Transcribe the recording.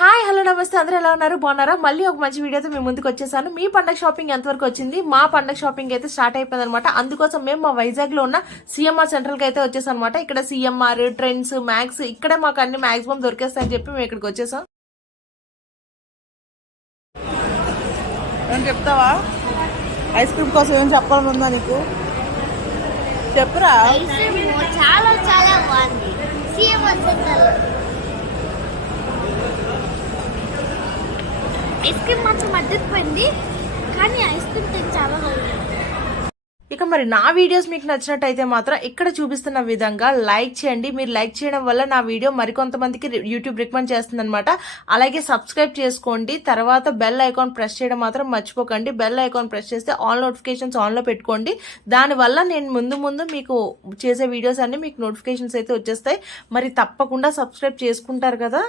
Hi hello నమస్తే, అందరూ ఎలా ఉన్నారు? బాగున్నారా? మళ్ళీ ఒక మంచి వీడియోతో మేము ముందుకు వచ్చేసాను. మీ పండగ షాపింగ్ ఎంతవరకు వచ్చింది? మా పండగ షాపింగ్ అయితే స్టార్ట్ అయిపోయింది అనమాట. అందుకోసం మేము మా వైజాగ్ లో ఉన్న సిఎంఆర్ సెంట్రల్ కి అయితే వచ్చేసాం అనమాట. ఇక్కడ సిఎంఆర్, ట్రెండ్స్, మ్యాక్స్ ఇక్కడే మాకు అన్ని మాక్సిమం దొరికేస్తాయని చెప్పి మేము ఇక్కడికి వచ్చేసాం. ఏం చెప్తావా? ఐస్ క్రీమ్ కోసం ఏం చెప్పాలని ఉందా నీకు? చెప్పురా. చాలా చాలా బాగుంది. సిఎంఆర్ సెంటర్ ఐస్ క్రీమ్ మాత్రం అద్దరిపోయింది, కానీ ఐస్ క్రీమ్ చాలా బాగుంది. ఇక మరి నా వీడియోస్ మీకు నచ్చినట్టయితే మాత్రం ఇక్కడ చూపిస్తున్న విధంగా లైక్ చేయండి. మీరు లైక్ చేయడం వల్ల నా వీడియో మరికొంతమందికి యూట్యూబ్ రికమెండ్ చేస్తుంది అనమాట. అలాగే సబ్స్క్రైబ్ చేసుకోండి. తర్వాత బెల్ ఐకాన్ ప్రెస్ చేయడం మాత్రం మర్చిపోకండి. బెల్ ఐకాన్ ప్రెస్ చేస్తే ఆల్ నోటిఫికేషన్స్ ఆన్లో పెట్టుకోండి. దానివల్ల నేను ముందు మీకు చేసే వీడియోస్ అన్ని మీకు నోటిఫికేషన్స్ అయితే వచ్చేస్తాయి. మరి తప్పకుండా సబ్స్క్రైబ్ చేసుకుంటారు కదా.